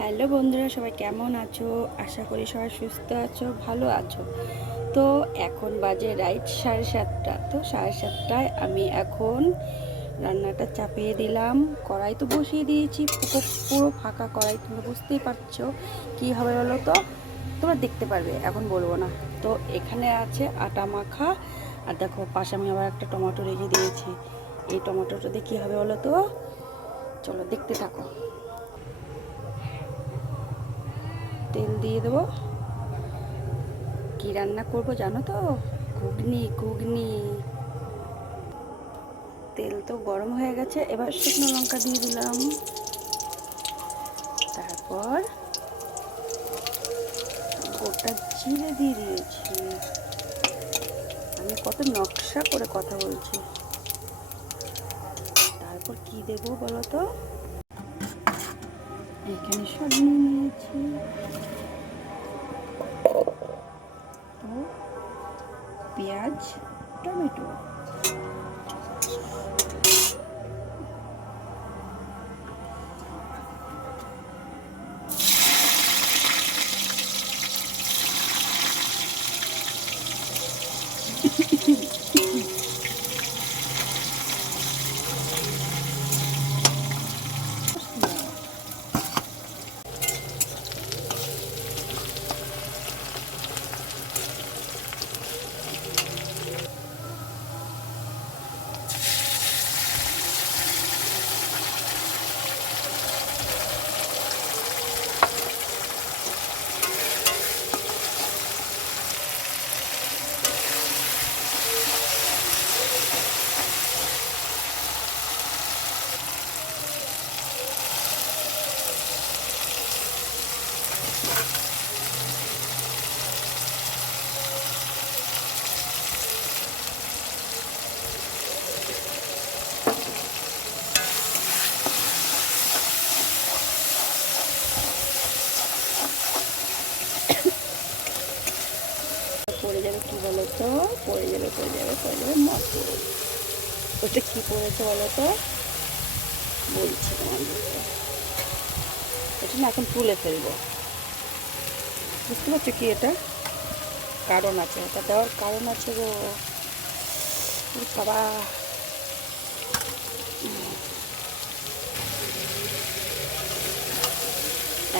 Hello বন্ধুরা, সবাই কেমন আছো? আশা করি সবাই সুস্থ আছো, ভালো আছো। তো এখন বাজে রাইট 7:30। তো 7:30টায় আমি এখন রান্নাটা চাপিয়ে দিলাম। কড়াই তো বসিয়ে দিয়েছি, পুরো ফাঁকা কড়াই। তোমরা বুঝতেই পারছো কী হবে বলো তো, তোমরা দেখতে পারবে, এখন বলবো না। তো এখানে আছে আটা মাখা, আর দেখো পাশে আমি আবার একটা টমেটো রেখে দিয়েছি। এই টমেটোটা দিয়ে কী হবে বলো তো, চলো দেখতে থাকো। তেল দিয়ে দেবো। কি রান্না করব জানো তো? ঘুগনি ঘুগনি। তেল তো গরম হয়ে গেছে, এবার শুকনো লঙ্কা দিয়ে দিলাম। তারপর গোটা জিরে দিয়ে দিয়েছি। আমি কত নকশা করে কথা বলছি। তারপর কি দেব বলো তো, এখানে সব নিয়ে নিয়েছি। তো পেঁয়াজ, টমেটো, পড়ে যাবে কি বলো তো, পড়ে যাবে মটর। ওটা কি পড়েছে বলো তো, বলছি তোমাদেরকে। এটা না এখন তুলে ফেলবো, বুঝতে পারছো কি এটা কারণ আছে, এটা দেওয়ার কারণ আছে গো বাবা।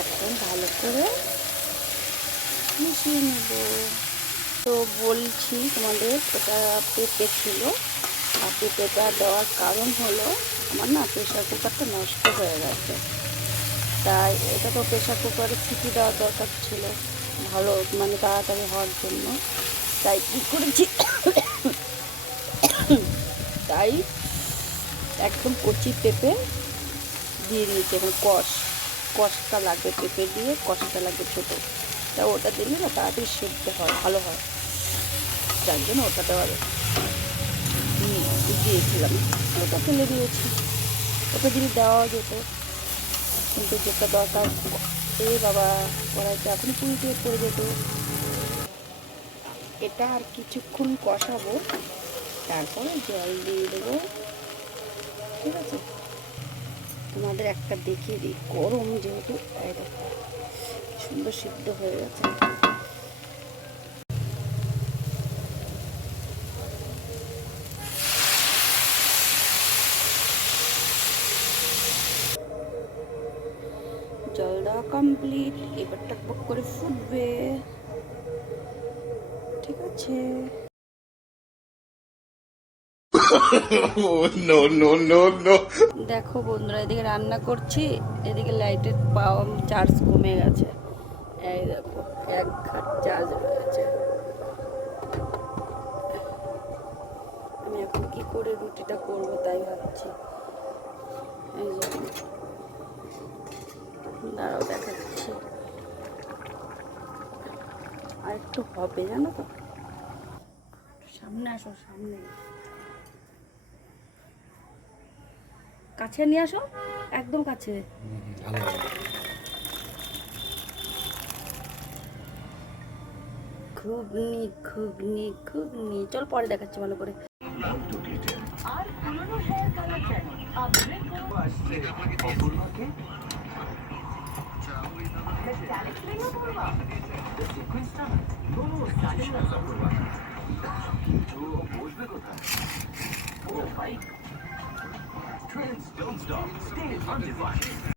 এখন ভালো করে মিশিয়ে নেব। তো বলছি তোমাদের, এটা পেঁপে ছিল, আর পেঁপেটা দেওয়ার কারণ হলো আমার না প্রেশার কুকারটা নষ্ট হয়ে গেছে। তাই এটা তো প্রেশার কুকারে সিটি দেওয়ার দরকার ছিল ভালো, মানে তাড়াতাড়ি হওয়ার জন্য। তাই কী করেছি, তাই একদম কচি পেঁপে দিয়ে দিয়েছি। এখন কষটা লাগবে, পেঁপে দিয়ে কষটা লাগবে ছোটো। তা ওটা দিলে না তাড়াতাড়ি সেদ্ধ হয়, ভালো হয়। যার জন্য ওটা দেওয়ার দিয়েছিলাম। ওটা ফেলে দিয়েছি, ওটা দিলে দেওয়া যেত, কিন্তু যেটা দরকার বাবা কড়াইতে এখনই পুড়িয়ে পড়ে যেত। এটা আর কিছুক্ষণ কষাবো, তারপরে জল দিয়ে দেবো। ঠিক আছে, তোমাদের একটা দেখিয়ে দিই, গরম যেহেতু সুন্দর সিদ্ধ হয়ে গেছে। জল দেওয়া কমপ্লিট, এবার টকবক করে ফুটবে। ঠিক আছে। দেখো বন্ধুরা, এদিকে রান্না করছি, এদিকে লাইটের চার্জ কমে গেছে। এই দেখো, 1 ঘাট চার্জ রয়েছে। আমি এখন কি করে রুটিটা করব তাই ভাবছি। এই যে দাঁড়াও দেখাচ্ছি, আর একটু হবে জানো তো। সামনে আসো, সামনে কাছে নিয়ে আসো, একদম কাছে। ঘুগনি ঘুগনি ঘুগনি, চল পরে দেখাচ্ছি ভালো করে। আর পুরনো হেয়ার কালার চাই, আপডেট করুন। Trends don't stop. Stay undefined.